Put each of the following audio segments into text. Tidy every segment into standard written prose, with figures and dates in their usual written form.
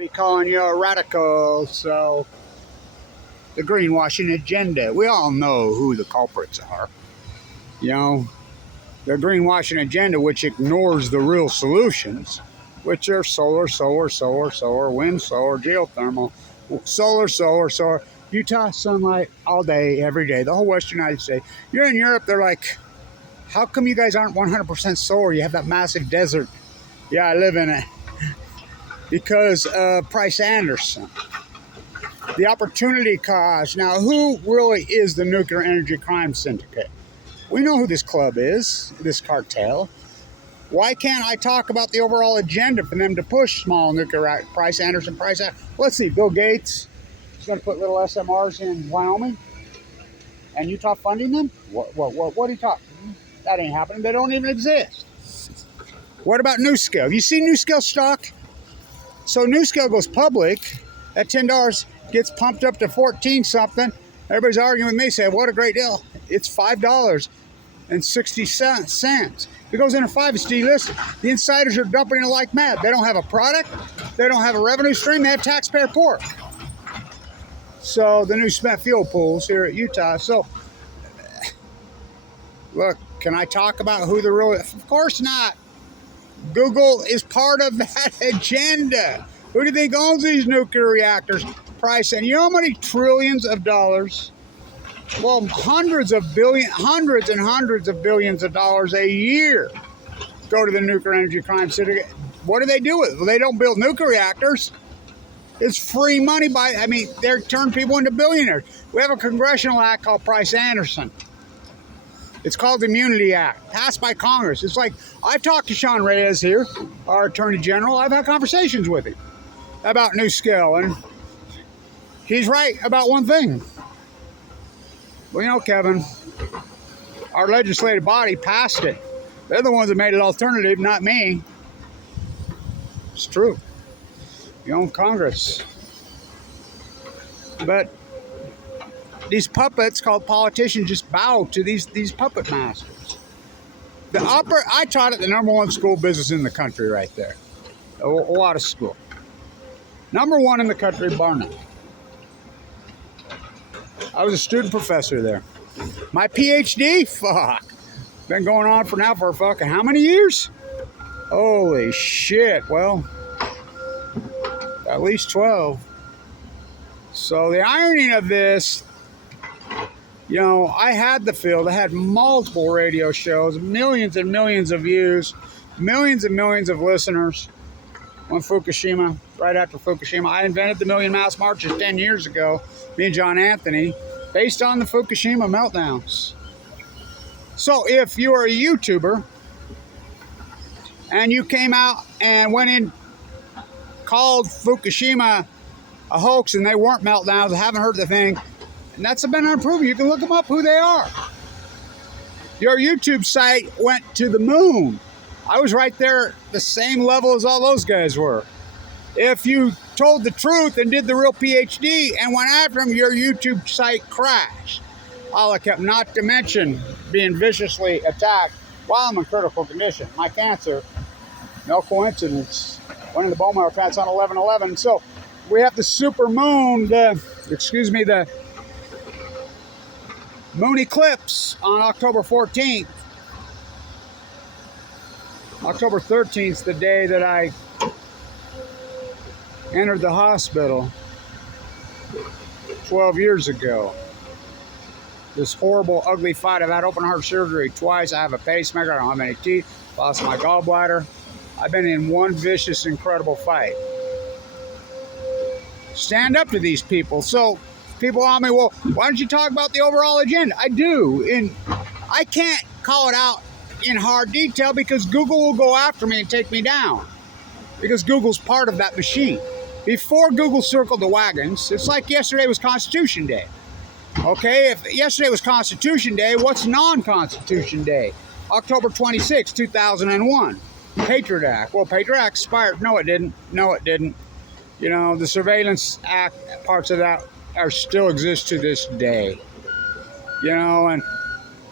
Be calling you a radical, so the greenwashing agenda. We all know who the culprits are. You know, the greenwashing agenda, which ignores the real solutions, which are solar, wind, solar, geothermal, solar. Utah, sunlight all day, every day, the whole western United States. You're in Europe, they're like, how come you guys aren't 100% solar? You have that massive desert. Yeah, I live in it. Because of Price Anderson. The opportunity cost. Now, who really is the nuclear energy crime syndicate? We know who this club is, this cartel. Why can't I talk about the overall agenda for them to push small nuclear? Price Anderson. Let's see, Bill Gates is going to put little SMRs in Wyoming, and Utah funding them? What are you talking? That ain't happening. They don't even exist. What about NuScale? You see NuScale stock? So NuScale goes public. That $10 gets pumped up to 14 something. Everybody's arguing with me, saying, what a great deal. It's $5.60. If it goes into 5, it's delisted. The insiders are dumping it like mad. They don't have a product. They don't have a revenue stream. They have taxpayer pork. So the new spent fuel pools here at Utah. So, look, can I talk about who the real... Of course not. Google is part of that agenda. Who do you think owns these nuclear reactors? Price. And you know how many trillions of dollars? Well, hundreds and hundreds of billions of dollars a year go to the nuclear energy crime syndicate. What do they do with it? Well, they don't build nuclear reactors. It's free money they're turning people into billionaires. We have a congressional act called Price Anderson. It's called the Immunity Act, passed by Congress. It's like, I've talked to Sean Reyes here, our Attorney General. I've had conversations with him about NuScale, and he's right about one thing. Well, you know, Kevin, our legislative body passed it. They're the ones that made it alternative, not me. It's true. You own Congress. But these puppets called politicians just bow to these puppet masters. I taught at the #1 school business in the country right there. A lot of school. #1 in the country, bar none. I was a student professor there. My PhD? Fuck. Been going on for fucking how many years? Holy shit. Well, at least 12. So the irony of this... You know, I had the field. I had multiple radio shows, millions and millions of views, millions and millions of listeners. When Fukushima, right after Fukushima, I invented the Million Mass Marches 10 years ago, me and John Anthony, based on the Fukushima meltdowns. So if you are a YouTuber and you came out and went in, called Fukushima a hoax and they weren't meltdowns, I haven't heard the thing, and that's been unproven. You can look them up who they are. Your YouTube site went to the moon. I was right there the same level as all those guys were. If you told the truth and did the real PhD and went after them, your YouTube site crashed. All I kept, not to mention being viciously attacked while I'm in critical condition. My cancer, no coincidence, went in the bone marrow trans on 11/11. So we have the super moon, the moon eclipse on October 14th. October 13th is the day that I entered the hospital 12 years ago. This horrible, ugly fight. I've had open heart surgery twice. I have a pacemaker. I don't have any teeth. Lost my gallbladder. I've been in one vicious, incredible fight. Stand up to these people. So people on me, well, why don't you talk about the overall agenda? I do. And I can't call it out in hard detail because Google will go after me and take me down. Because Google's part of that machine. Before Google circled the wagons, it's like yesterday was Constitution Day. Okay, if yesterday was Constitution Day, what's non-Constitution Day? October 26, 2001. Patriot Act. Well, Patriot Act expired. No, it didn't. No, it didn't. You know, the Surveillance Act, parts of that still exist to this day. You know, and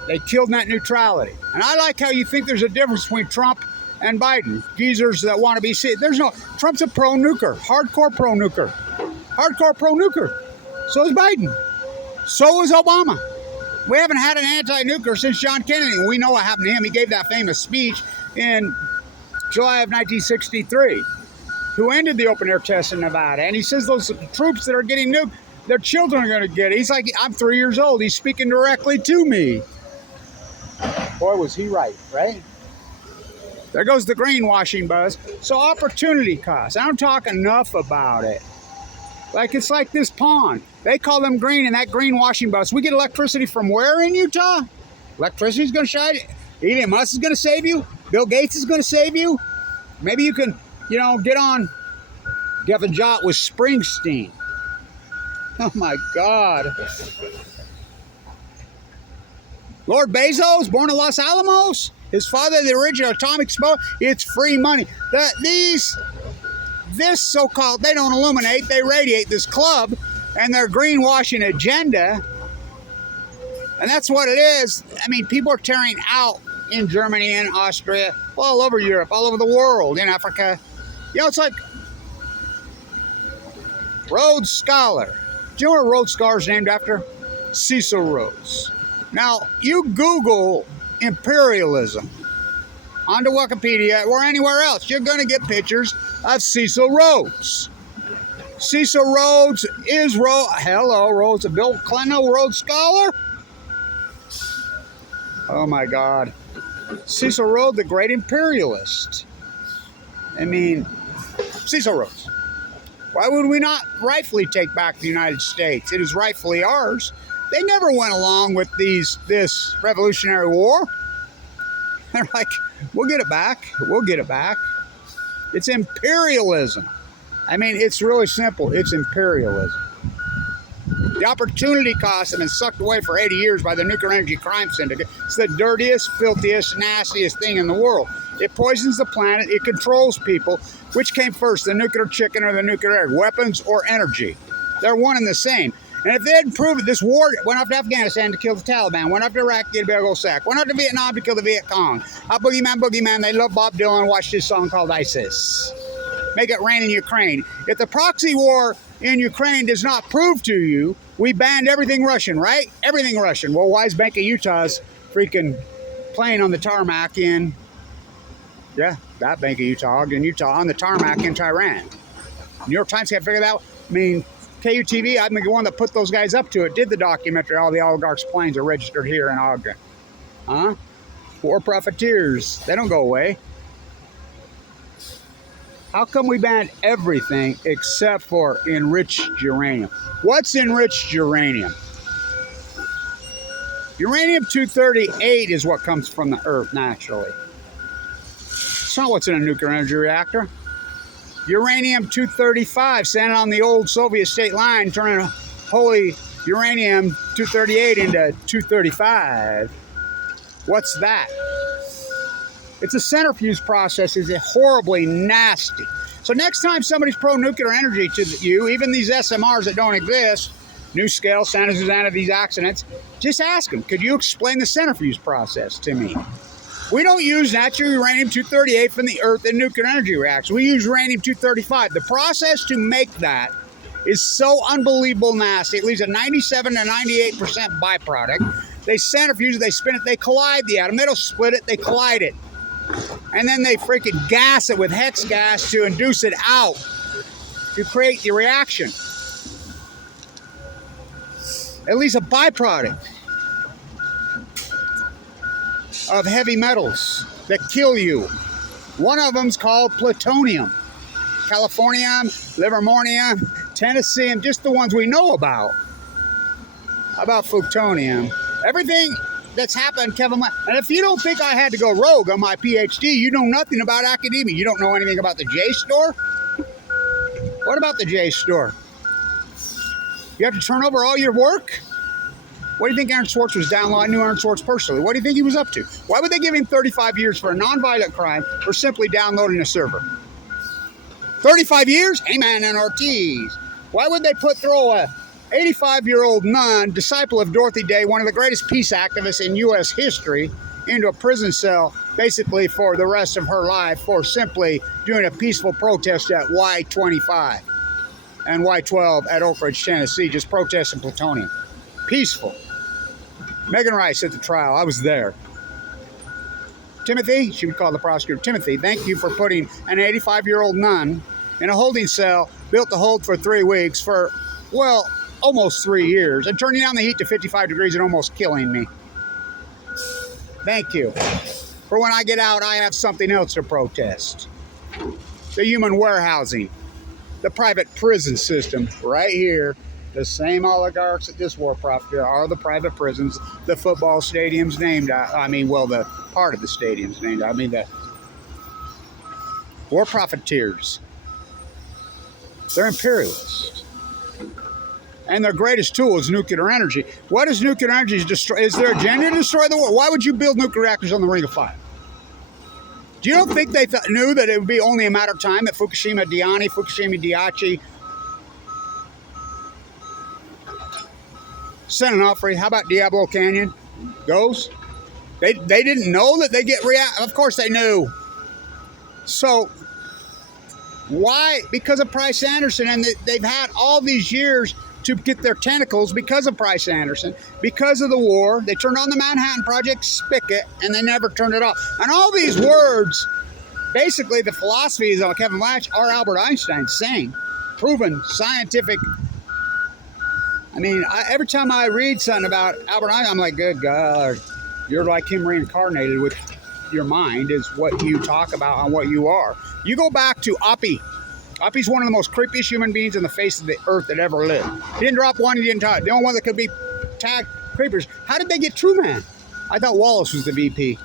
they killed net neutrality. And I like how you think there's a difference between Trump and Biden. Geezers that want to be seen. There's no, Trump's a pro-nuker, hardcore pro-nuker. Hardcore pro-nuker. So is Biden. So is Obama. We haven't had an anti-nuker since John Kennedy. We know what happened to him. He gave that famous speech in July of 1963, who ended the open-air test in Nevada. And he says those troops that are getting nuked, their children are going to get it. He's like, I'm 3 years old. He's speaking directly to me. Boy, was he right, right? There goes the greenwashing buzz. So opportunity cost. I don't talk enough about it. Like, it's like this pond. They call them green and that greenwashing buzz. We get electricity from where in Utah? Electricity's going to shine. Elon Musk is going to save you. Bill Gates is going to save you. Maybe you can, get on Jeff and Jot with Springsteen. Oh my God. Lord Bezos, born in Los Alamos, his father, the original atomic smoke, it's free money. This so-called, they don't illuminate, they radiate, this club and their greenwashing agenda. And that's what it is. I mean, people are tearing out in Germany and Austria, all over Europe, all over the world, in Africa. It's like Rhodes Scholar. Do you know what Rhodes Scholar is named after? Cecil Rhodes. Now, you Google imperialism onto Wikipedia or anywhere else, you're going to get pictures of Cecil Rhodes. Cecil Rhodes is hello, Rhodes, a Bill Clinton Rhodes Scholar? Oh my God. Cecil Rhodes, the great imperialist. I mean, Cecil Rhodes. Why would we not rightfully take back the United States? It is rightfully ours. They never went along with this Revolutionary War. They're like, we'll get it back. We'll get it back. It's imperialism. I mean, it's really simple. It's imperialism. The opportunity cost has been sucked away for 80 years by the nuclear energy crime syndicate. It's the dirtiest, filthiest, nastiest thing in the world. It poisons the planet. It controls people. Which came first, the nuclear chicken or the nuclear egg? Weapons or energy? They're one and the same. And if they hadn't proved it, this war went up to Afghanistan to kill the Taliban, went up to Iraq to get a big old sack, went up to Vietnam to kill the Viet Cong. Boogeyman, they love Bob Dylan, watched his song called ISIS. Make it rain in Ukraine. If the proxy war in Ukraine does not prove to you, we banned everything Russian, right? Everything Russian. Well, why is Bank of Utah's freaking playing on the tarmac in, that Bank of Utah, in Utah, on the tarmac in Tehran? New York Times can't figure that out. I mean, KUTV, I'm the one that put those guys up to it, did the documentary, all the oligarchs' planes are registered here in Ogden. Huh? War profiteers. They don't go away. How come we banned everything except for enriched uranium? What's enriched uranium? Uranium-238 is what comes from the Earth naturally. It's not what's in a nuclear energy reactor. Uranium-235, standing on the old Soviet state line, turning holy uranium-238 into 235. What's that? It's a centrifuge process. It's horribly nasty. So next time somebody's pro-nuclear energy to you, even these SMRs that don't exist, NuScale, Santa Susana, these accidents, just ask them, could you explain the centrifuge process to me? We don't use natural uranium-238 from the Earth in nuclear energy reactors. We use uranium-235. The process to make that is so unbelievable nasty. It leaves a 97 to 98% byproduct. They centrifuge it, they spin it, they collide the atom. They don't split it, they collide it. And then they freaking gas it with hex gas to induce it out, to create the reaction. At least a byproduct of heavy metals that kill you. One of them's called plutonium. Californium, livermornium, tennessine, just the ones we know about. How about plutonium? Everything that's happened, Kevin, and if you don't think I had to go rogue on my PhD, you know nothing about academia. You don't know anything about the JSTOR? What about the JSTOR? You have to turn over all your work? What do you think Aaron Swartz was downloading? I knew Aaron Swartz personally. What do you think he was up to? Why would they give him 35 years for a nonviolent crime for simply downloading a server? 35 years? Amen and Ortiz. Why would they throw a 85-year-old nun, disciple of Dorothy Day, one of the greatest peace activists in U.S. history, into a prison cell basically for the rest of her life for simply doing a peaceful protest at Y-25 and Y-12 at Oak Ridge, Tennessee, just protesting plutonium. Peaceful. Megan Rice at the trial. I was there. Timothy, she would call the prosecutor, Timothy, thank you for putting an 85-year-old nun in a holding cell built to hold for 3 weeks for, well, almost 3 years, and turning down the heat to 55 degrees and almost killing me. Thank you. For when I get out, I have something else to protest. The human warehousing, the private prison system right here. The same oligarchs that this war profiteer are the private prisons, the football stadiums named, the part of the stadiums named, the war profiteers. They're imperialists. And their greatest tool is nuclear energy. What is nuclear energy? Is their agenda to destroy the world? Why would you build nuclear reactors on the Ring of Fire? Do you don't think they knew that it would be only a matter of time that Fukushima Daiichi, San Onofre, how about Diablo Canyon goes? They didn't know that they get Of course they knew. So why? Because of Price Anderson, and they've had all these years to get their tentacles because of Price Anderson, because of the war. They turned on the Manhattan Project spigot, and they never turned it off. And all these words, basically the philosophies of Kevin Blanch are Albert Einstein saying, proven scientific. I mean, every time I read something about Albert Einstein, I'm like, good God, you're like him reincarnated with your mind is what you talk about and what you are. You go back to Oppie. Oppie's one of the most creepiest human beings on the face of the earth that ever lived. He didn't drop one, he didn't talk. The only one that could be tagged creepers. How did they get Truman? I thought Wallace was the VP.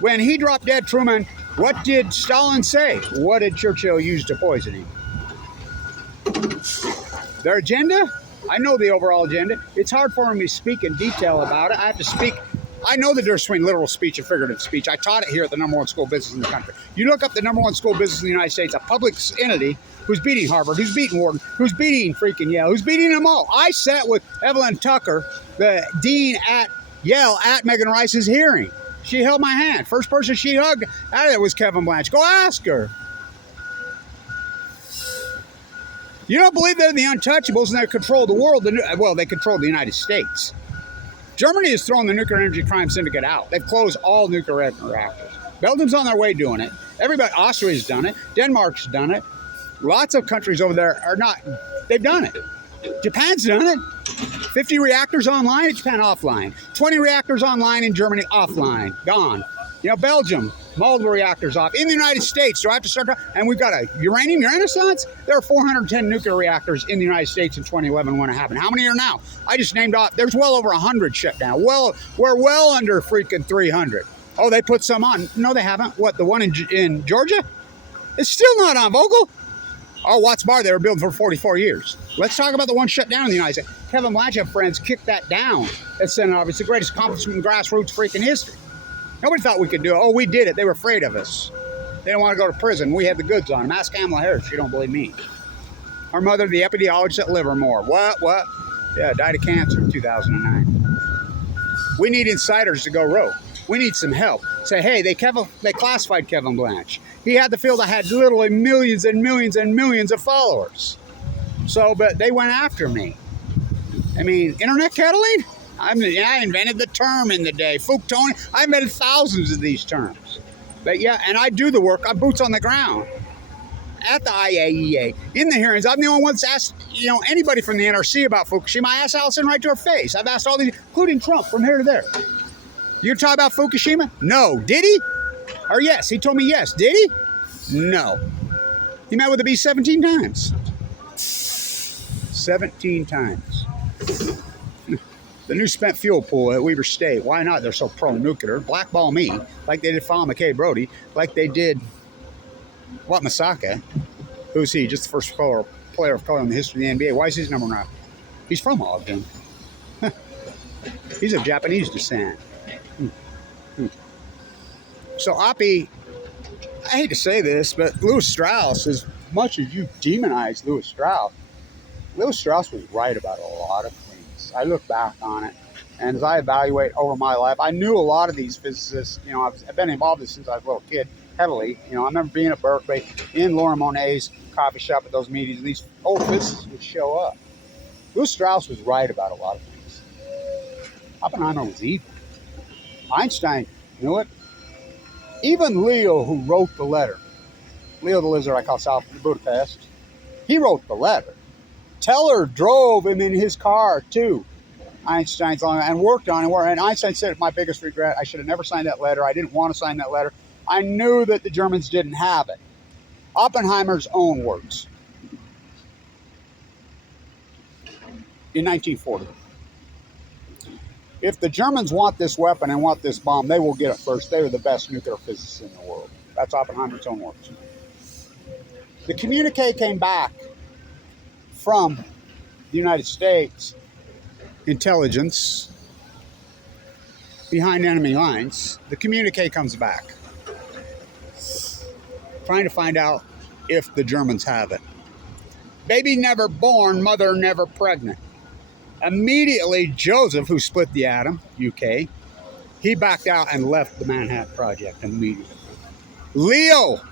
When he dropped dead Truman, what did Stalin say? What did Churchill use to poison him? Their agenda? I know the overall agenda. It's hard for me to speak in detail about it. I have to speak. I know the difference between literal speech and figurative speech. I taught it here at the #1 school of business in the country. You look up the #1 school of business in the United States, a public entity who's beating Harvard, who's beating Wharton, who's beating freaking Yale, who's beating them all. I sat with Evelyn Tucker, the dean at Yale, at Megan Rice's hearing. She held my hand. First person she hugged out of there was Kevin Blanch. Go ask her. You don't believe they're the untouchables and they control the world? Well, they control the United States. Germany has thrown the nuclear energy crime syndicate out. They've closed all nuclear reactors. Belgium's on their way doing it. Everybody, Austria's done it. Denmark's done it. Lots of countries over there are not. They've done it. Japan's done it. 50 reactors online in Japan, offline. 20 reactors online in Germany, offline. Gone. You know, Belgium, multiple reactors off. In the United States, do I have to start? And we've got a uranium renaissance. There are 410 nuclear reactors in the United States in 2011 when it happened. How many are now? I just named off. There's well over 100 shut down. Well, we're well under freaking 300. Oh, they put some on. No, they haven't. What, the one in Georgia? It's still not on, Vogel. Oh, Watts Bar, they were building for 44 years. Let's talk about the one shut down in the United States. Kevin Blanch and friends kicked that down at Senate. It's the greatest accomplishment in grassroots freaking history. Nobody thought we could do it. Oh, we did it. They were afraid of us. They didn't want to go to prison. We had the goods on them. Ask Kamala Harris. She don't believe me. Our mother, the epidemiologist at Livermore. What? Yeah, died of cancer in 2009. We need insiders to go rogue. We need some help. Say, hey, they classified Kevin Blanch. He had the field that had literally millions and millions and millions of followers. So, but they went after me. I mean, internet kettling? I invented the term in the day. Fuktoni. I invented thousands of these terms. But yeah, and I do the work. I'm boots on the ground at the IAEA in the hearings. I'm the only one that's asked, anybody from the NRC about Fukushima. I asked Allison right to her face. I've asked all these, including Trump, from here to there. You talk about Fukushima? No. Did he? Or yes. He told me yes. Did he? No. He met with the bee 17 times. 17 times. The new spent fuel pool at Weber State. Why not? They're so pro-nuclear. Blackball me, like they did Fallon McKay Brody, like they did Masaka. Who's he? Just the first player of color in the history of the NBA. Why is his number 9? He's from Ogden. He's of Japanese descent. So Oppie, I hate to say this, but Lewis Strauss, as much as you demonize Lewis Strauss was right about a lot of things. I look back on it. And as I evaluate over my life, I knew a lot of these physicists. You know, I've been involved in this since I was a little kid, heavily. You know, I remember being at Berkeley in Laura Monet's coffee shop at those meetings. These old physicists would show up. Lewis Strauss was right about a lot of things. Oppenheimer was evil. Einstein, you know what? Even Leo, who wrote the letter, Leo the Lizard, I call South Budapest, he wrote the letter. Teller drove him in his car too. Einstein's on and worked on it. And Einstein said, my biggest regret, I should have never signed that letter. I didn't want to sign that letter. I knew that the Germans didn't have it. Oppenheimer's own words in 1940. If the Germans want this weapon and want this bomb, they will get it first. They are the best nuclear physicists in the world. That's Oppenheimer's own words. The communique came back from the United States intelligence behind enemy lines. The communique comes back, trying to find out if the Germans have it. Baby never born, mother never pregnant. Immediately, Joseph, who split the atom, UK, he backed out and left the Manhattan Project immediately. Leo,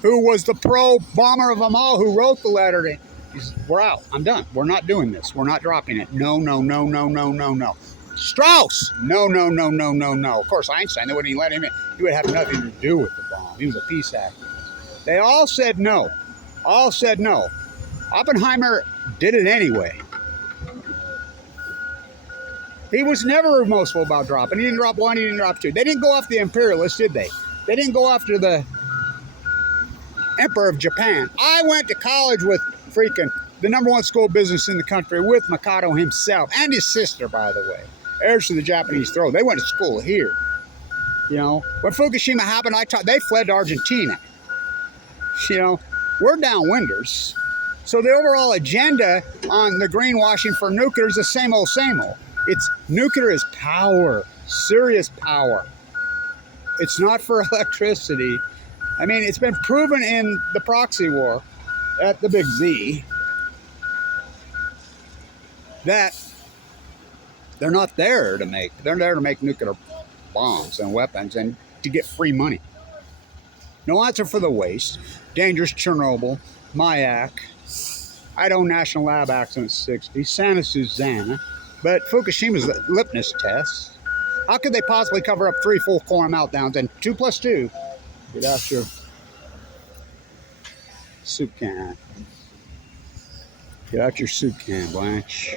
who was the pro-bomber of them all, who wrote the letter, he's, we're out. I'm done. We're not doing this. We're not dropping it. No, no, no, no, no, no, no. Strauss, no, no, no, no, no, no. Of course, Einstein, they wouldn't even let him in. He would have nothing to do with the bomb. He was a peace activist. They all said no. All said no. Oppenheimer did it anyway. He was never remorseful about dropping. He didn't drop one, he didn't drop two. They didn't go after the imperialists, did they? They didn't go after the Emperor of Japan. I went to college with freaking the #1 school of business in the country with Mikado himself and his sister, by the way. Heirs to the Japanese throne. They went to school here. You know, when Fukushima happened, they fled to Argentina. You know, we're downwinders. So the overall agenda on the greenwashing for nuclear is the same old, same old. It's nuclear is power, serious power. It's not for electricity. I mean, it's been proven in the proxy war at the Big Z that they're not there to make. They're there to make nuclear bombs and weapons and to get free money. No answer for the waste. Dangerous Chernobyl, Mayak, Idaho National Lab accident 60, Santa Susana. But Fukushima's litmus test. How could they possibly cover up 3 full core meltdowns and 2 + 2? Get out your soup can. Get out your soup can, Blanche.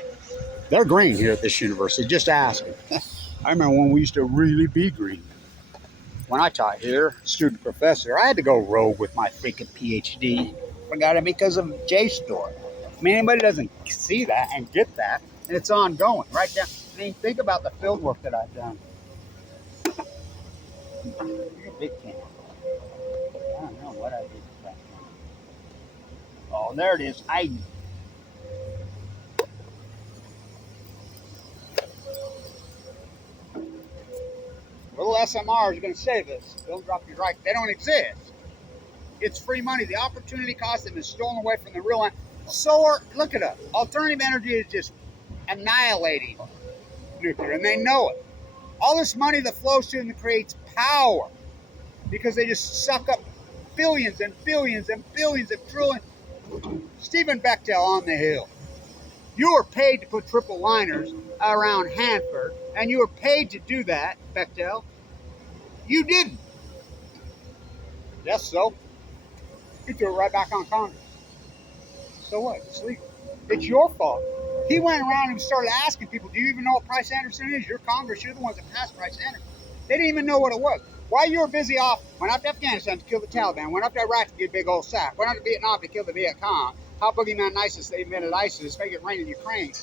They're green here at this university, just asking. I remember when we used to really be green. When I taught here, student professor, I had to go rogue with my freaking PhD. Forgot it because of JSTOR. I mean, anybody doesn't see that and get that, and it's ongoing, right down. I mean, think about the field work that I've done. You're a big can. I don't know what I did with that can. Oh, there it is, hiding. Little SMRs are going to save us. Don't drop your right. They don't exist. It's free money. The opportunity cost them is stolen away from the real. Solar, look it up. Alternative energy is just annihilating nuclear, and they know it. All this money that flows to them creates power because they just suck up billions and billions and billions of trillions. Stephen Bechtel on the Hill. You were paid to put triple liners around Hanford, and you were paid to do that, Bechtel. You didn't. Yes, so. You threw it right back on Congress. So what? It's legal. It's your fault. He went around and started asking people, do you even know what Price Anderson is? You're Congress. You're the ones that passed Price Anderson. They didn't even know what it was. While you were busy off, went up to Afghanistan to kill the Taliban, went up to Iraq to get a big old sack, went up to Vietnam to kill the Viet Cong, how boogeyman ISIS, they invented ISIS, make it rain in Ukraine.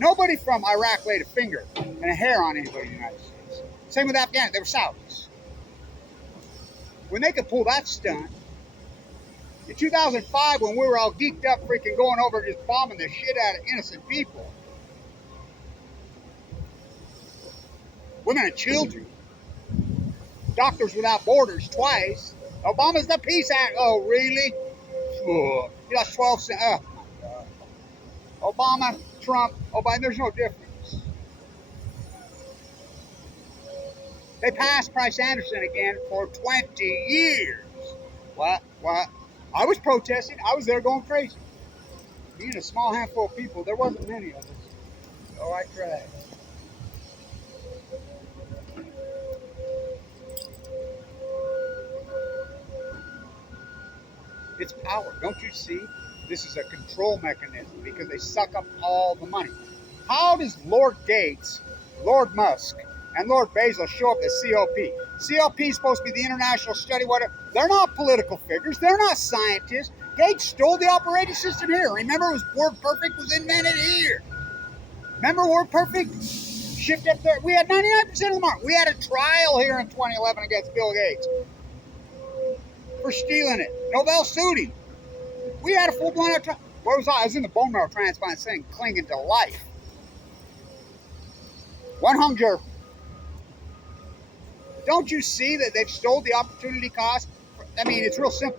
Nobody from Iraq laid a finger and a hair on anybody in the United States. Same with Afghanistan. They were Saudis. When they could pull that stunt, in 2005, when we were all geeked up freaking going over just bombing the shit out of innocent people, women and children, Doctors Without Borders twice, Obama's the peace act. Oh, really? Oh, you lost 12 cents. Oh, my God. Obama, Trump, Obama, there's no difference. They passed Price Anderson again for 20 years. What? I was protesting. I was there going crazy. Being a small handful of people, there wasn't many of us. So I tried. It's power. Don't you see? This is a control mechanism because they suck up all the money. How does Lord Gates, Lord Musk, and Lord Bezos show up as COP? COP is supposed to be the international study, whatever. They're not political figures. They're not scientists. Gates stole the operating system here. Remember, it was Word Perfect was invented here. Remember Word Perfect? Shipped up there. We had 99% of the market. We had a trial here in 2011 against Bill Gates for stealing it. Nobel sued him. We had a full-blown trial. Where was I? I was in the bone marrow transplant thing, clinging to life. One hung jury. Don't you see that they've stole the opportunity cost? I mean, it's real simple.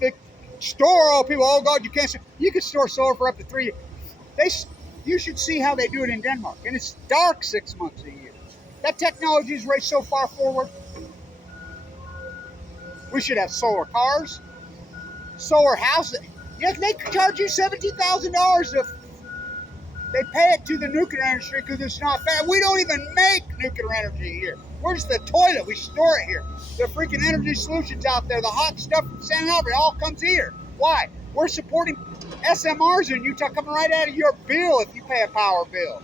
They store all people. Oh God, you can't. You can store solar for up to 3 years. You should see how they do it in Denmark, and it's dark 6 months a year. That technology is raced so far forward. We should have solar cars, solar houses. Yes, they charge you $17,000 if they pay it to the nuclear industry because it's not fair. We don't even make nuclear energy here. Where's the toilet? We store it here. The freaking energy solutions out there, the hot stuff from San Albert, it all comes here. Why? We're supporting SMRs in Utah coming right out of your bill if you pay a power bill.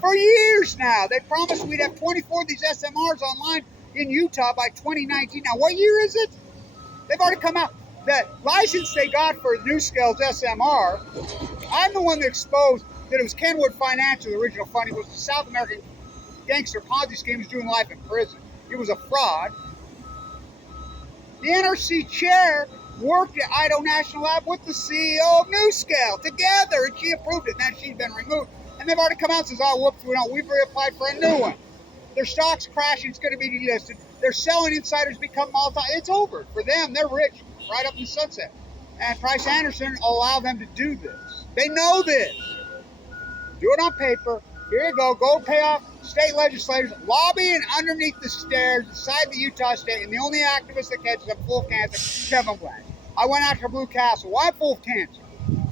For years now, they promised we'd have 24 of these SMRs online in Utah by 2019. Now, what year is it? They've already come out. The license they got for NuScale's SMR, I'm the one that exposed that it was Kenwood Financial, the original funding, was the South American gangster Ponzi scheme, was doing life in prison. It was a fraud. The NRC chair worked at Idaho National Lab with the CEO of NuScale together, and she approved it. Now she's been removed. And they've already come out and says, oh, whoops, we've reapplied for a new one. Their stock's crashing, it's going to be delisted. They're selling insiders, become it's over. For them, they're rich, right up in the sunset. And Price Anderson will allow them to do this. They know this. Do it on paper. Here you go. Go pay off state legislators, lobbying underneath the stairs inside the Utah state, and the only activist that catches up full of cancer, Kevin Blanch. I went after Blue Castle. Why full of cancer?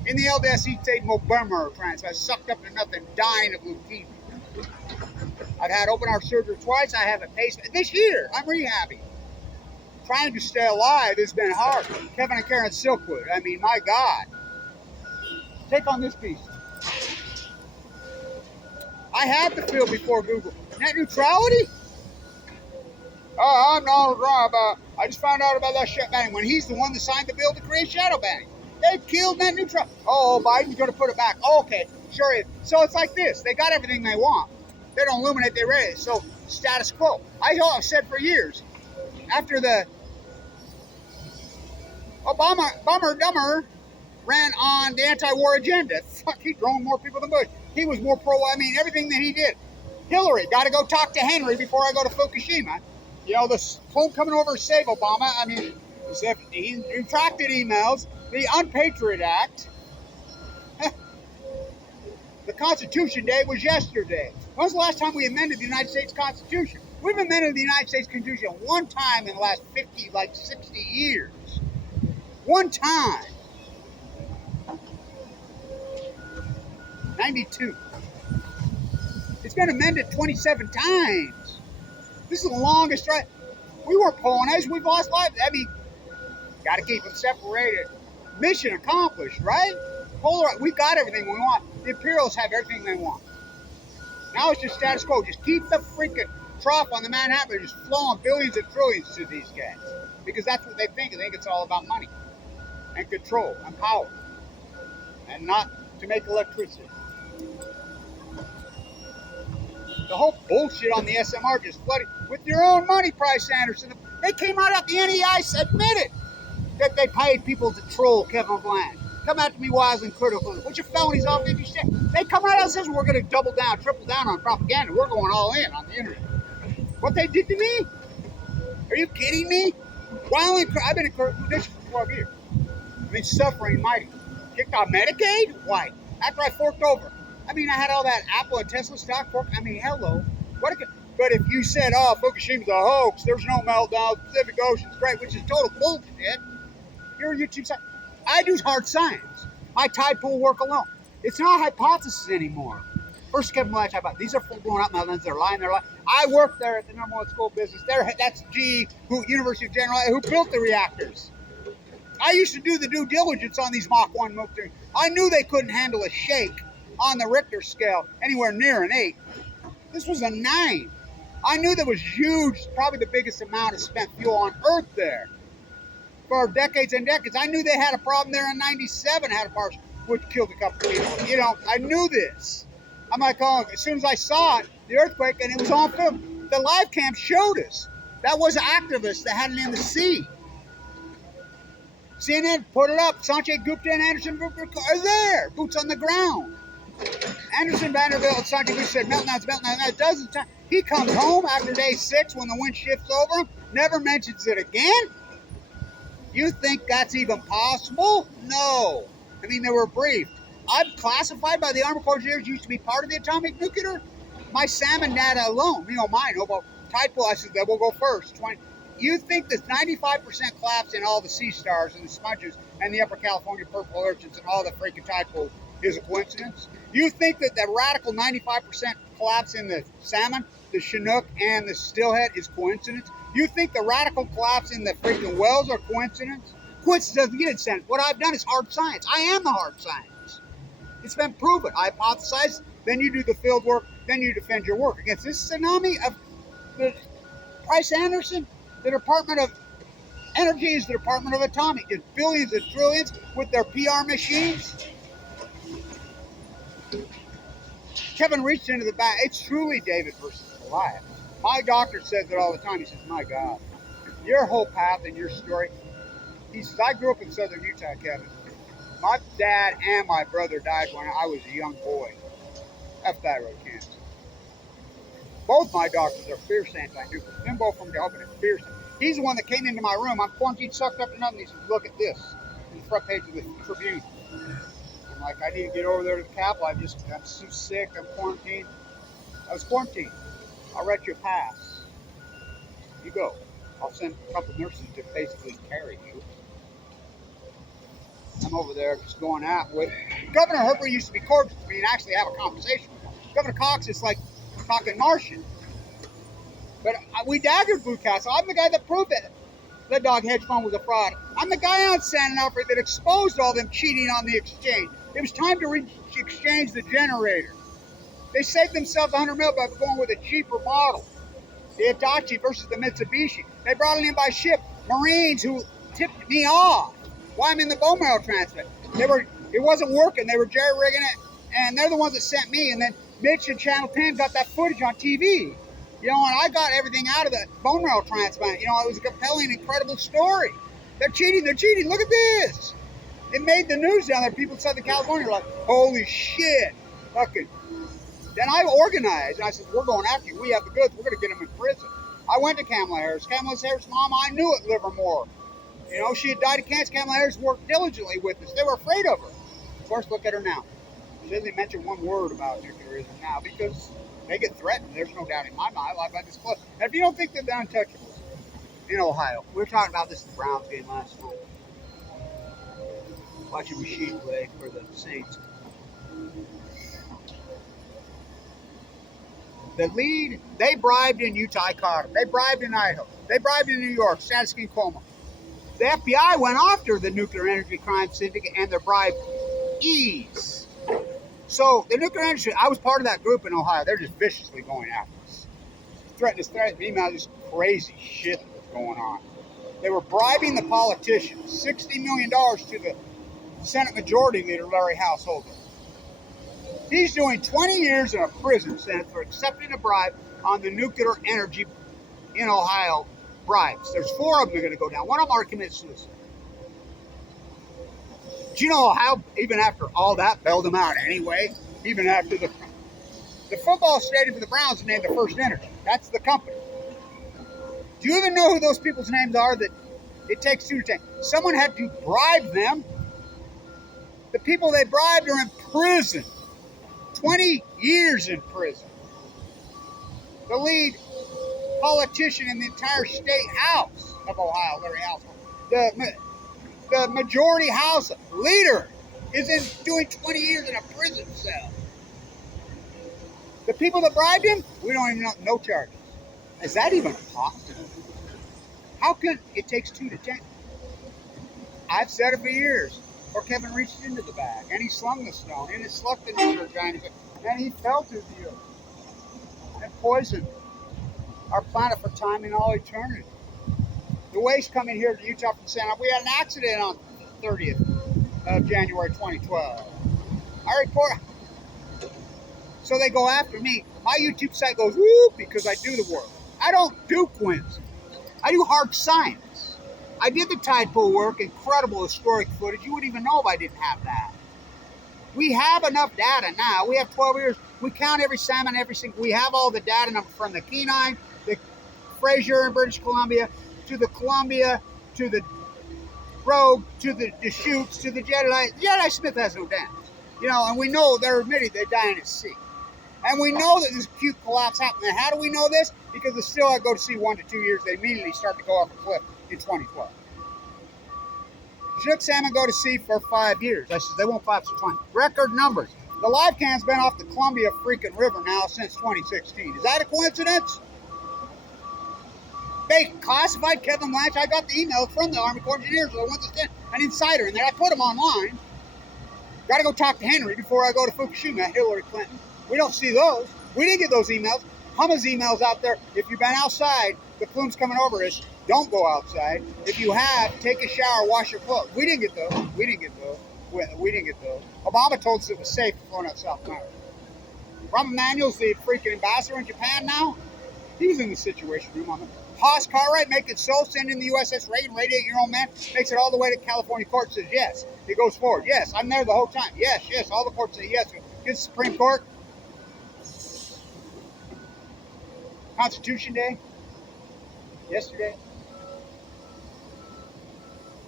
In the LDS state, Mobemmer transplant, sucked up to nothing, dying of leukemia. I've had open heart surgery twice. I have a pacemaker. This year, I'm rehabbing. Trying to stay alive has been hard. Kevin and Karen Silkwood. I mean, my God. Take on this piece. I had the field before Google. Net neutrality? Oh, I'm not wrong about. I just found out about that shit banning when he's the one that signed the bill to create shadow banning. They killed net neutrality. Oh, Biden's going to put it back. Oh, okay, sure is. So it's like this. They got everything they want. They don't illuminate, they raise. So status quo. I've said for years, after the Obama ran on the anti-war agenda. Fuck, he drove more people than Bush. He was more everything that he did. Hillary, got to go talk to Henry before I go to Fukushima. You know, the phone coming over to save Obama. I mean, he retracted emails. The Unpatriot Act. The Constitution Day was yesterday. When was the last time we amended the United States Constitution? We've amended the United States Constitution one time in the last 60 years. One time. 92. It's been amended 27 times. This is the longest right. We weren't Polonese. We've lost lives. I mean, got to keep them separated. Mission accomplished, right? We've got everything we want. The Imperials have everything they want. Now it's just status quo. Just keep the freaking trough on the Manhattan. They're just flowing billions and trillions to these guys. Because that's what they think. They think it's all about money and control and power. And not to make electricity. The whole bullshit on the SMR just flooded with your own money, Price Anderson. They came out of the NEI admitted that they paid people to troll Kevin Blanch. Come out to me wise and critical. What's your felonies off 50 cents? They come right out and says we're going to double down, triple down on propaganda. We're going all in on the internet. What they did to me? Are you kidding me? I've been in condition for 12 years. I mean, suffering mighty. Kicked out Medicaid? Why? After I forked over. I mean, I had all that Apple and Tesla stock fork. I mean, hello. But if you said, oh, Fukushima's a hoax, there's no meltdown, the Pacific Ocean's great, which is total bullshit, you're a YouTube site. I do hard science. My tide pool work alone. It's not a hypothesis anymore. First, Kevin Blanch, these are full blown up meltdowns. They're lying. I worked there at the number one school of business. That's GE, University of General, who built the reactors. I used to do the due diligence on these Mach 1 nuclear. I knew they couldn't handle a shake on the Richter scale anywhere near an 8. This was a 9. I knew there was huge, probably the biggest amount of spent fuel on Earth there for decades and decades. I knew they had a problem there in 97, had a partial, which killed a couple of people. You know, I knew this. I'm like, oh, as soon as I saw it, the earthquake, and it was on film, the live cam showed us. That was activists that had it in the sea. CNN put it up. Sanjay Gupta and Anderson are there, boots on the ground. Anderson, Vanderbilt, and Sanjay Gupta said, meltdowns, dozens of times. He comes home after day 6 when the wind shifts over him, never mentions it again. You think that's even possible? No. I mean, they were briefed. I'm classified by the Army Corps of Engineers, used to be part of the atomic nuclear. My salmon data alone, mine, about tide pool, I said that will go first. 20. You think this 95% collapse in all the sea stars and the smudges and the upper California purple urchins and all the freaking tide pool is a coincidence? You think that the radical 95% collapse in the salmon, the Chinook, and the steelhead is coincidence? You think the radical collapse in the freaking whales are coincidence? Coincidence doesn't get sense. What I've done is hard science. I am the hard science. It's been proven. I hypothesize, then you do the field work, then you defend your work against this tsunami of the Price Anderson. The Department of Energy is the Department of Atomic. It's billions and trillions with their PR machines. Kevin reached into the back. It's truly David versus Goliath. My doctor says it all the time. He says, my God, your whole path and your story. He says, I grew up in southern Utah, Kevin. My dad and my brother died when I was a young boy of thyroid cancer. Both my doctors are fierce anti-nuclear. Them both from Delta and fierce. He's the one that came into my room. I'm quarantined, sucked up to nothing. He says, look at this. In the front page of the Tribune. I'm like, I need to get over there to the Capitol. I'm so sick. I'm quarantined. I was quarantined. I'll write you a pass. You go. I'll send a couple of nurses to basically carry you. I'm over there just going out with Governor Herbert. Used to be cordial to me and actually have a conversation with him. Governor Cox is like talking Martian. But we daggered Blue Castle. I'm the guy that proved that the dog hedge fund was a fraud. I'm the guy on San Alfred that exposed all them cheating on the exchange. It was time to exchange the generator. They saved themselves $100 million by going with a cheaper model. The Hitachi versus the Mitsubishi. They brought it in by ship. Marines who tipped me off. Why I'm in the bone marrow transplant. It wasn't working. They were jerry-rigging it, and they're the ones that sent me. And then Mitch and Channel 10 got that footage on TV. You know, and I got everything out of the bone marrow transplant. You know, it was a compelling, incredible story. They're cheating. Look at this. It made the news down there. People in Southern California were like, holy shit. Fucking. Then I organized, and I said, we're going after you. We have the goods. We're going to get them in prison. I went to Kamala Harris. Kamala Harris' mom, I knew at Livermore. You know, she had died of cancer. Kamala Harris worked diligently with us. They were afraid of her. Of course, look at her now. She doesn't mention one word about nuclearism now because they get threatened. There's no doubt in my mind. I live by this close. And if you don't think that they're untouchables in Ohio, we were talking about this in the Browns game last night. Watching Rashid play for the Saints. The lead, they bribed in Utah, I caught them. They bribed in Idaho. They bribed in New York, Stanisky, Cuomo. The FBI went after the nuclear energy crime syndicate and their bribees. So the nuclear energy, I was part of that group in Ohio. They're just viciously going after us. Threatening email, just crazy shit that was going on. They were bribing the politicians, $60 million to the Senate Majority Leader, Larry Householder. He's doing 20 years in a prison sentence for accepting a bribe on the nuclear energy in Ohio bribes. There's 4 of them that are going to go down. One of them already committed suicide. Do you know how, even after all that, bailed them out anyway? Even after the football stadium for the Browns is named the First Energy. That's the company. Do you even know who those people's names are that it takes 2 to tango? Someone had to bribe them. The people they bribed are in prison. 20 years in prison. The lead politician in the entire state house of Ohio, Larry House. The majority house leader is doing 20 years in a prison cell. The people that bribed him, we don't even know, no charges. Is that even possible? How can it takes 2 to 10? I've said it for years. Or Kevin reached into the bag and he slung the stone and it slugged the nuclear giant and he fell to the earth and poisoned our planet for time and all eternity. The waste coming here to Utah from Santa, we had an accident on the 30th of January 2012. I report. So they go after me. My YouTube site goes whoop because I do the work. I don't do coincidence. I do hard science. I did the tide pool work, incredible historic footage. You wouldn't even know if I didn't have that. We have enough data now. We have 12 years. We count every salmon, every single. We have all the data from the Kenai, the Fraser in British Columbia, to the Columbia, to the Rogue, to the Deschutes, to the Jedi. Jedi Smith has no dams. You know, and we know they're admitting they're dying at sea. And we know that this acute collapse happened. And how do we know this? Because the still I go to sea 1 to 2 years, they immediately start to go off a cliff in 2012. Chinook salmon go to sea for 5 years. I said they won't fly for 20. Record numbers. The live cam's been off the Columbia freaking River now since 2016. Is that a coincidence? They classified Kevin Blanch. I got the emails from the Army Corps of Engineers. So I went to send an insider in there. I put them online. Got to go talk to Henry before I go to Fukushima, Hillary Clinton. We don't see those. We didn't get those emails. Humma's emails out there. If you've been outside, the plume's coming over us. Don't go outside. If you have, take a shower, wash your clothes. We didn't get those. We didn't get those. We didn't get those. Obama told us it was safe going out South America. Rahm Emanuel's the freaking ambassador in Japan now. He was in the Situation Room on the Haas Cartwright, make it so, send in the USS Reagan, radiate your own man, makes it all the way to California court, says yes. He goes forward. Yes, I'm there the whole time. Yes, yes, all the courts say yes. Gets Supreme Court. Constitution Day. Yesterday.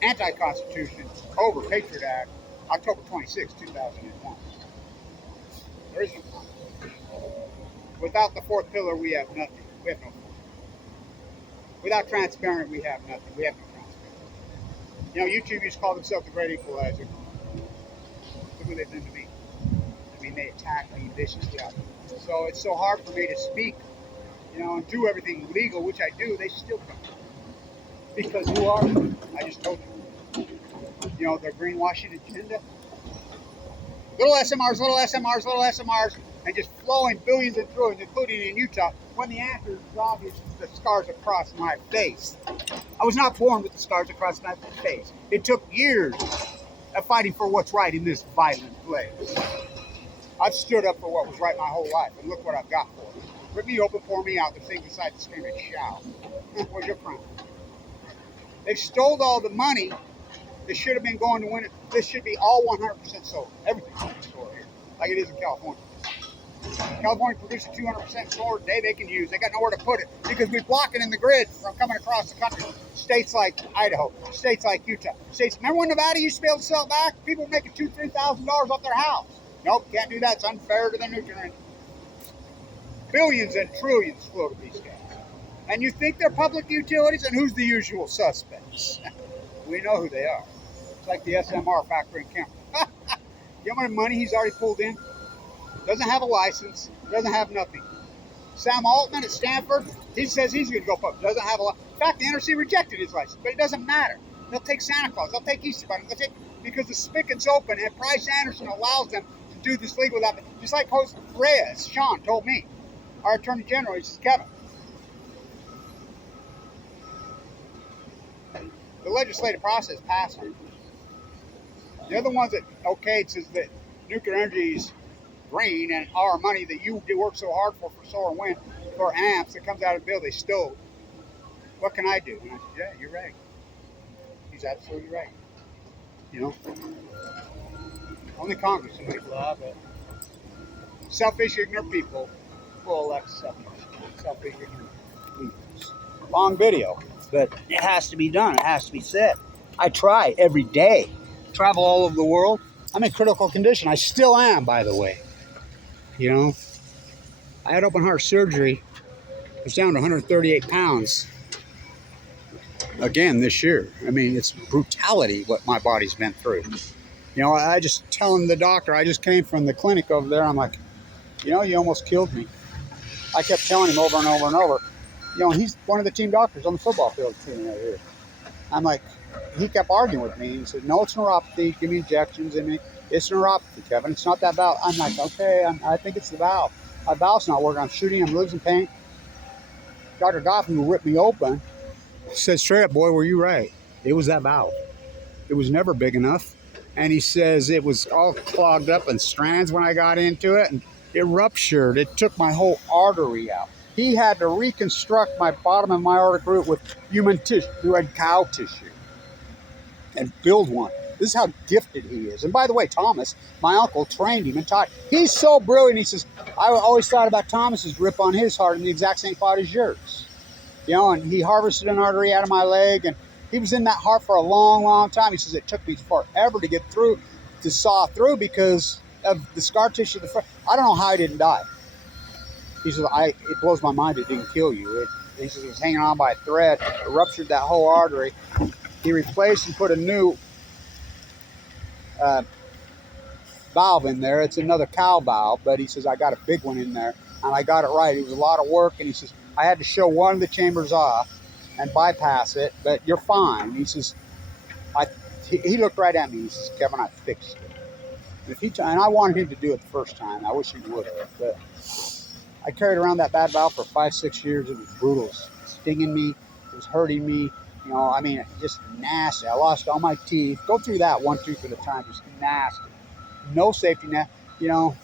Anti-Constitution, over Patriot Act, October 26, 2001. There is no Constitution. Without the fourth pillar, we have nothing. We have no. Without transparent, we have nothing. We have no transparent. You know, YouTube used to call themselves the great equalizer. Look what they've done to me. I mean, they attack me viciously out there. So it's so hard for me to speak, you know, and do everything legal, which I do. They still come. Because who are they? I just told you. You know, their greenwashing agenda. Little SMRs, little SMRs, little SMRs, and just flowing billions and trillions, including in Utah, when the answer is obvious, the scars across my face. I was not born with the scars across my face. It took years of fighting for what's right in this violent place. I've stood up for what was right my whole life, and look what I've got for it. Rip me open, pour me out. There's things inside the scream and shout. Where's your crime? They've stole all the money that should have been going to win it. This should be all 100% sold. Everything should be sold here, like it is in California. California produces 200% solar today they can use. They got nowhere to put it because we block it in the grid from coming across the country. States like Idaho, states like Utah, states. Remember when Nevada used to be able to sell it back? People were making $2,000, $3,000 off their house. Nope, can't do that. It's unfair to the nutrient. Billions and trillions flow to these guys. And you think they're public utilities? And who's the usual suspects? We know who they are. It's like the SMR factory in Kemp. You know how much money he's already pulled in? Doesn't have a license. Doesn't have nothing. Sam Altman at Stanford, he says he's going to go public. Doesn't have a license. In fact, the NRC rejected his license. But it doesn't matter. They'll take Santa Claus. They'll take Easter Bunny. They'll take, because the spigot's open and Bryce Anderson allows them to do this legal without. Just like Jose Reyes, Sean told me, our Attorney General, he says, Kevin, the legislative process passed it. They're the ones that okayed says that nuclear energy is green and our money that you work so hard for solar and wind, for amps that comes out of the bill, they stole. What can I do? And I said, yeah, you're right. He's absolutely right. You know? Only Congress can make law, but selfish, ignorant people will elect selfish, ignorant leaders. Long video, but it has to be done. It has to be said. I try every day. Travel all over the world. I'm in critical condition. I still am, by the way. You know, I had open heart surgery was down to 138 pounds again this year. I mean, it's brutality what my body's been through. You know, I just telling the doctor, I just came from the clinic over there. I'm like, you know, you almost killed me. I kept telling him over and over and over. You know, he's one of the team doctors on the football field team right here. I'm like, he kept arguing with me. He said, no, it's neuropathy. Give me injections. I mean, it's neuropathy, Kevin. It's not that valve. I'm like, okay, I think it's the valve. My valve's not working. I'm shooting. I'm losing pain. Dr. Goffin, who ripped me open, said straight up, boy, were you right? It was that valve. It was never big enough. And he says it was all clogged up in strands when I got into it, and it ruptured. It took my whole artery out. He had to reconstruct my bottom of my aortic root with human tissue, who had cow tissue, and build one. This is how gifted he is. And by the way, Thomas, my uncle, trained him and taught. He's so brilliant. He says, I always thought about Thomas's rip on his heart in the exact same spot as yours. You know, and he harvested an artery out of my leg, and he was in that heart for a long, long time. He says it took me forever to get through, to saw through because of the scar tissue. I don't know how I didn't die. He says, it blows my mind it didn't kill you. He says it was hanging on by a thread. It ruptured that whole artery. He replaced and put a new valve in there. It's another cow valve, but he says, I got a big one in there, and I got it right. It was a lot of work, and he says, I had to show one of the chambers off and bypass it, but you're fine. He says, he looked right at me. He says, Kevin, I fixed it. And I wanted him to do it the first time. I wish he would have, but I carried around that bad valve for 5-6 years. It was brutal. It was stinging me. It was hurting me. You know, I mean, just nasty. I lost all my teeth. Go through that one tooth at a time. Just nasty. No safety net. You know,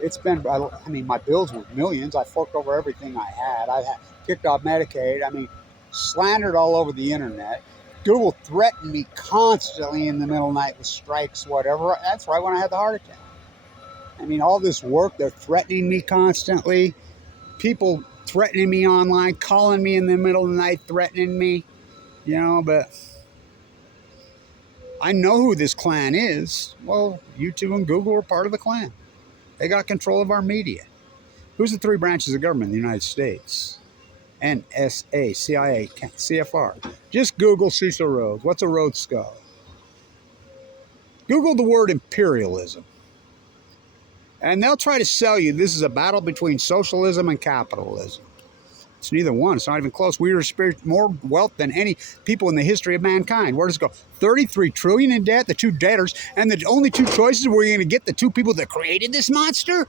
it's been, I mean, my bills were millions. I forked over everything I had. I had kicked off Medicaid. I mean, slandered all over the internet. Google threatened me constantly in the middle of the night with strikes, whatever. That's right when I had the heart attack. I mean, all this work, they're threatening me constantly. People threatening me online, calling me in the middle of the night, threatening me, you know, but I know who this clan is. Well, YouTube and Google are part of the clan. They got control of our media. Who's the three branches of government in the United States? NSA, CIA, CFR. Just Google Cecil Rhodes. What's a Rhodes Scholar? Google the word imperialism. And they'll try to sell you this is a battle between socialism and capitalism. It's neither one. It's not even close. We are more wealth than any people in the history of mankind. Where does it go? 33 trillion in debt, the two debtors, and the only two choices were you going to get the two people that created this monster?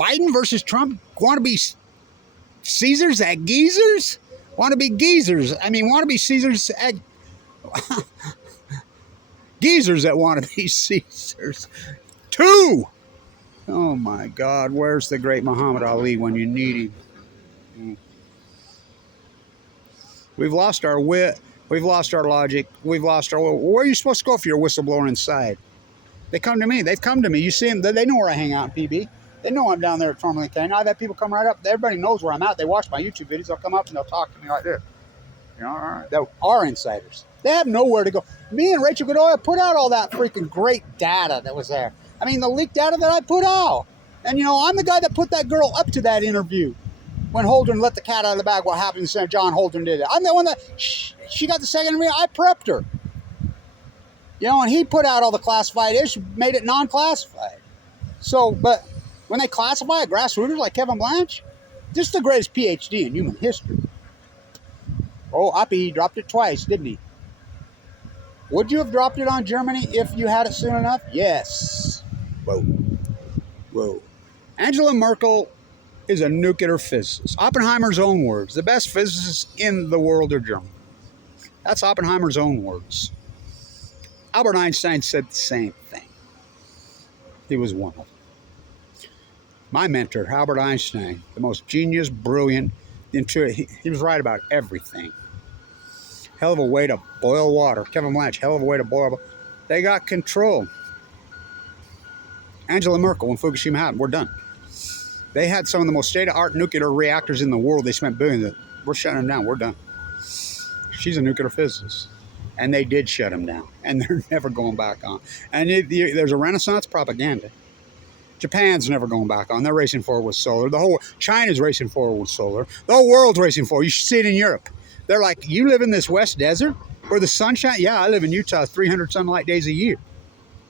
Biden versus Trump. Want to be Caesars at geezers? Want to be geezers. I mean, want to be Caesars at geezers that want to be Caesars. Two! Oh my God, where's the great Muhammad Ali when you need him? We've lost our wit, we've lost our logic, we've lost our... Where are you supposed to go if you're a whistleblower inside? They come to me, they've come to me. You see them, they know where I hang out in PB. They know I'm down there at Tourmaline Canyon. I've had people come right up, everybody knows where I'm at. They watch my YouTube videos, they'll come up and they'll talk to me right there. You know, all right. They are insiders. They have nowhere to go. Me and Rachel Godoy put out all that freaking great data that was there. I mean, the leaked data that I put out. And, you know, I'm the guy that put that girl up to that interview when Holdren let the cat out of the bag. What happened in St. John, Holdren did it. I'm the one that, she got the second interview. I prepped her. You know, and he put out all the classified issues, made it non-classified. So, but when they classify a grassrooters like Kevin Blanche, this is the greatest PhD in human history. Oh, Oppie, he dropped it twice, didn't he? Would you have dropped it on Germany if you had it soon enough? Yes. Whoa. Whoa. Angela Merkel is a nuclear physicist. Oppenheimer's own words. The best physicists in the world are German. That's Oppenheimer's own words. Albert Einstein said the same thing. He was one of them. My mentor, Albert Einstein, the most genius, brilliant, intuitive. He was right about everything. Hell of a way to boil water. Kevin Blanche, hell of a way to boil. They got control. Angela Merkel, when Fukushima happened, we're done. They had some of the most state-of-the-art nuclear reactors in the world. They spent billions. We're shutting them down. We're done. She's a nuclear physicist. And they did shut them down. And they're never going back on. And there's a Renaissance propaganda. Japan's never going back on. They're racing forward with solar. The whole China's racing forward with solar. The whole world's racing forward. You should see it in Europe. They're like, you live in this West Desert where the sunshine? Yeah, I live in Utah, 300 sunlight days a year.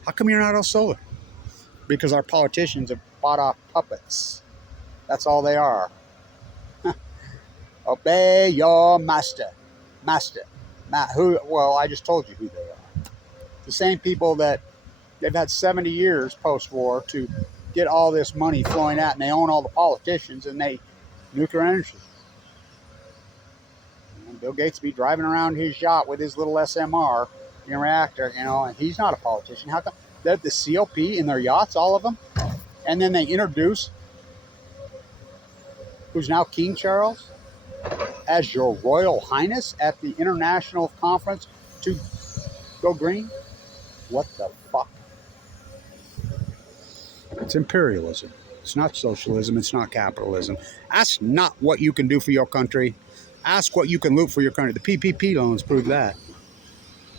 How come you're not on solar? Because our politicians have bought off puppets. That's all they are. Obey your master. Master. Who? Well, I just told you who they are. The same people that they've had 70 years post-war to get all this money flowing out, and they own all the politicians, and they nuclear energy. And Bill Gates be driving around his yacht with his little SMR reactor, you know, and he's not a politician. How come? They have the COP in their yachts, all of them, and then they introduce who's now King Charles as your Royal Highness at the international conference to go green. What the fuck? It's imperialism. It's not socialism. It's not capitalism. Ask not what you can do for your country. Ask what you can loot for your country. The PPP loans prove that.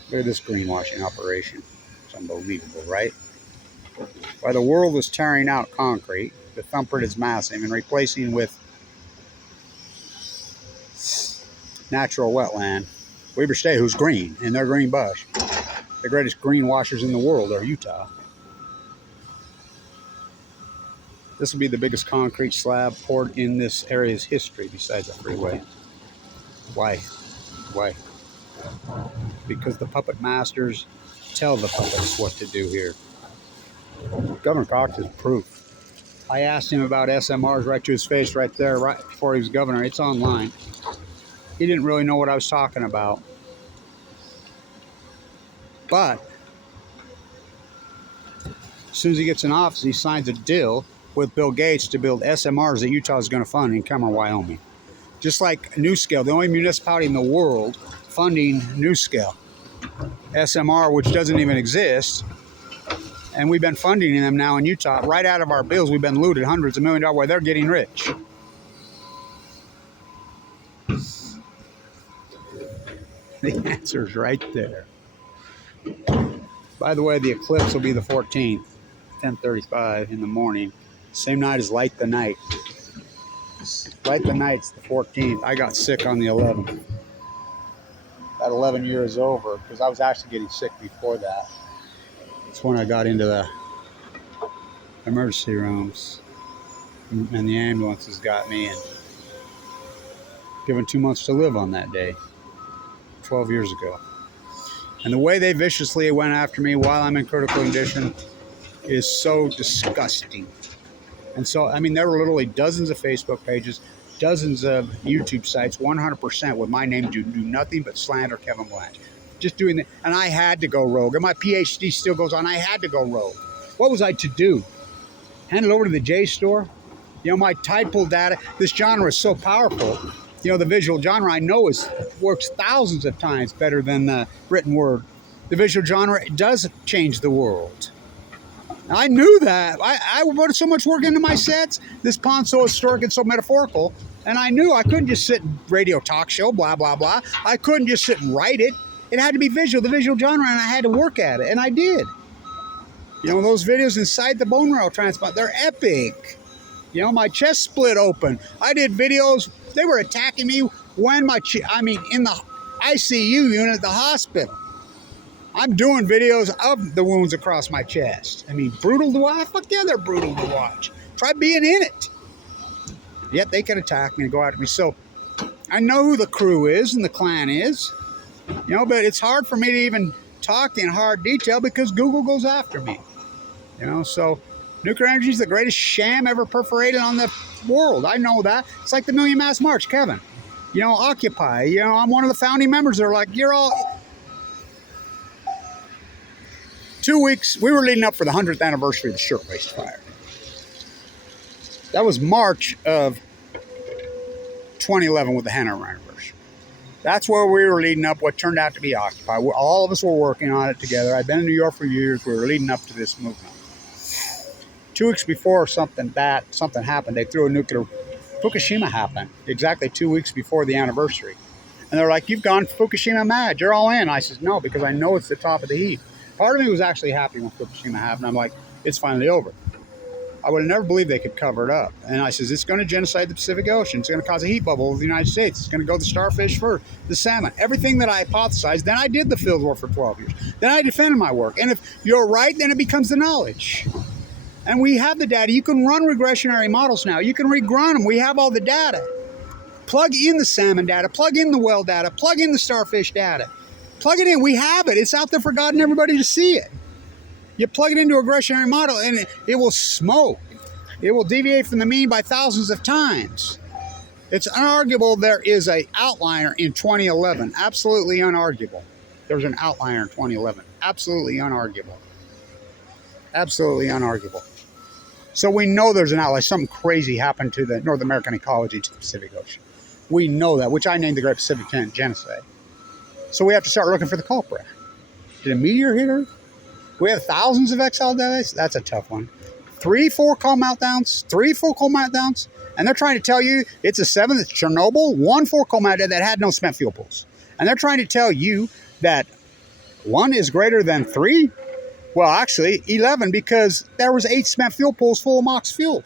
Look at this greenwashing operation. It's unbelievable, right? While the world is tearing out concrete, the thumpert is massive and replacing with natural wetland. Weber State, who's green, and they're green bush. The greatest greenwashers in the world are Utah. This will be the biggest concrete slab poured in this area's history besides the freeway. Why? Why? Because the puppet masters tell the puppets what to do here. Governor Cox is proof. I asked him about SMRs right to his face right there, right before he was governor. It's online. He didn't really know what I was talking about. But as soon as he gets in office, he signs a deal with Bill Gates to build SMRs that Utah is going to fund in Cameron, Wyoming. Just like NewScale, the only municipality in the world funding NewScale. SMR, which doesn't even exist. And we've been funding them now in Utah. Right out of our bills, we've been looted hundreds of millions of dollars while they're getting rich. The answer's right there. By the way, the eclipse will be the 14th, 10:35 in the morning. Same night as Light the Night. Light the Night's the 14th. I got sick on the 11th. That 11 years over, because I was actually getting sick before that. It's when I got into the emergency rooms, and the ambulances got me, and given 2 months to live on that day, 12 years ago. And the way they viciously went after me while I'm in critical condition is so disgusting. And so, I mean, there were literally dozens of Facebook pages, dozens of YouTube sites, 100% with my name do nothing but slander Kevin Blanch. Just doing that. And I had to go rogue. And my PhD still goes on. I had to go rogue. What was I to do? Hand it over to the JSTOR? You know, my typal data, this genre is so powerful. You know, the visual genre I know works thousands of times better than the written word. The visual genre does change the world. I knew that. I put so much work into my sets. This pond's so historic and so metaphorical. And I knew I couldn't just sit and radio talk show, blah, blah, blah. I couldn't just sit and write it. It had to be visual, the visual genre, and I had to work at it. And I did. You know, those videos inside the bone marrow transplant, they're epic. You know, my chest split open. I did videos. They were attacking me when in the ICU unit at the hospital. I'm doing videos of the wounds across my chest. I mean, brutal to watch? Fuck yeah, they're brutal to watch. Try being in it. Yet they can attack me and go after me. So I know who the crew is and the clan is. You know, but it's hard for me to even talk in hard detail because Google goes after me. You know, so nuclear energy is the greatest sham ever perforated on the world. I know that. It's like the Million Mass March, Kevin. You know, Occupy. You know, I'm one of the founding members. They're like, you're all... 2 weeks, we were leading up for the 100th anniversary of the shirtwaist fire. That was March of 2011 with the Hanover anniversary. That's where we were leading up what turned out to be Occupy. All of us were working on it together. I'd been in New York for years. We were leading up to this movement. 2 weeks before something happened, they threw a nuclear... Fukushima happened exactly 2 weeks before the anniversary. And they're like, you've gone Fukushima mad. You're all in. I said, no, because I know it's the top of the heap. Part of me was actually happy when Fukushima happened. I'm like, it's finally over. I would have never believed they could cover it up. And I says, it's going to genocide the Pacific Ocean. It's going to cause a heat bubble over the United States. It's going to go the starfish first, the salmon. Everything that I hypothesized, then I did the field work for 12 years. Then I defended my work. And if you're right, then it becomes the knowledge. And we have the data. You can run regressionary models now. You can rerun them. We have all the data. Plug in the salmon data. Plug in the well data. Plug in the starfish data. Plug it in. We have it. It's out there for God and everybody to see it. You plug it into a regressionary model and it will smoke. It will deviate from the mean by thousands of times. It's unarguable there is an outlier in 2011. Absolutely unarguable. There's an outlier in 2011. Absolutely unarguable. Absolutely unarguable. So we know there's an outlier. Something crazy happened to the North American ecology, to the Pacific Ocean. We know that, which I named the Great Pacific Genocide. So we have to start looking for the culprit. Did a meteor hit Earth? We have thousands of exile deaths. That's a tough one. 3 focal meltdowns, and they're trying to tell you it's a 7th, it's Chernobyl, 1 focal meltdown that had no spent fuel pools. And they're trying to tell you that 1 is greater than 3? Well, actually, 11, because there was 8 spent fuel pools full of MOX fuel.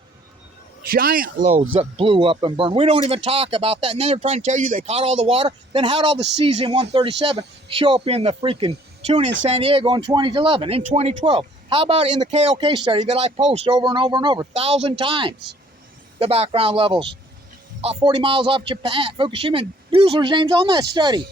Giant loads that blew up and burned. We don't even talk about that. And then they're trying to tell you they caught all the water. Then how'd all the cesium-137 show up in the freaking tuna in San Diego in 2011, in 2012? How about in the KOK study that I post over and over and over, 1,000 times? The background levels 40 miles off Japan, Fukushima, and Buesler's name's on that study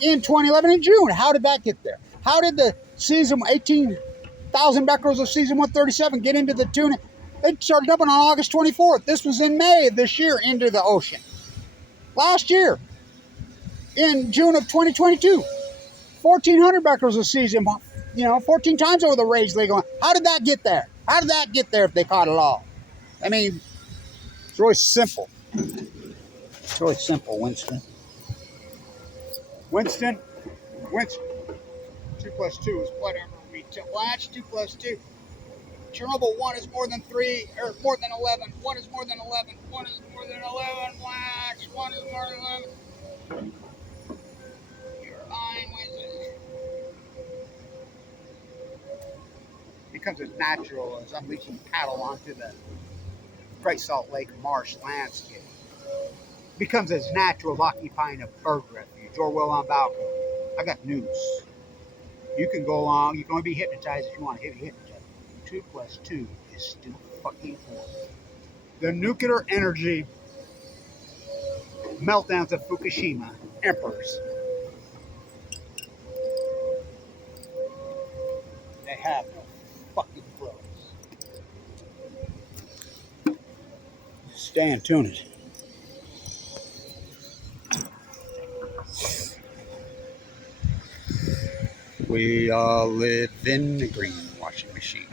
in 2011 in June. How did that get there? How did the cesium, 18,000 becquerels of cesium-137 get into the tuna? They started dumping on August 24th. This was in May of this year into the ocean. Last year, in June of 2022, 1,400 becquerels of cesium, 14 times over the rage legal. How did that get there? How did that get there if they caught it all? I mean, it's really simple. It's really simple, Winston. Winston. 2 plus 2 is whatever we tell. Watch 2 plus 2. Chernobyl 1 is more than 3, or more than 11. 1 is more than 11. 1 is more than 11. Watch. 1 is more than 11. You're lying, Winston. Becomes as natural as unleashing cattle onto the Great Salt Lake marsh landscape. Becomes as natural as occupying a bird refuge or well on balcony. I got news. You can go along. You can only be hypnotized if you want to be hypnotized. 2 plus 2 is still fucking 4. The nuclear energy meltdowns of Fukushima, emperors. They have no fucking clothes. Stay and tune it. We all live in a greenwashing machine.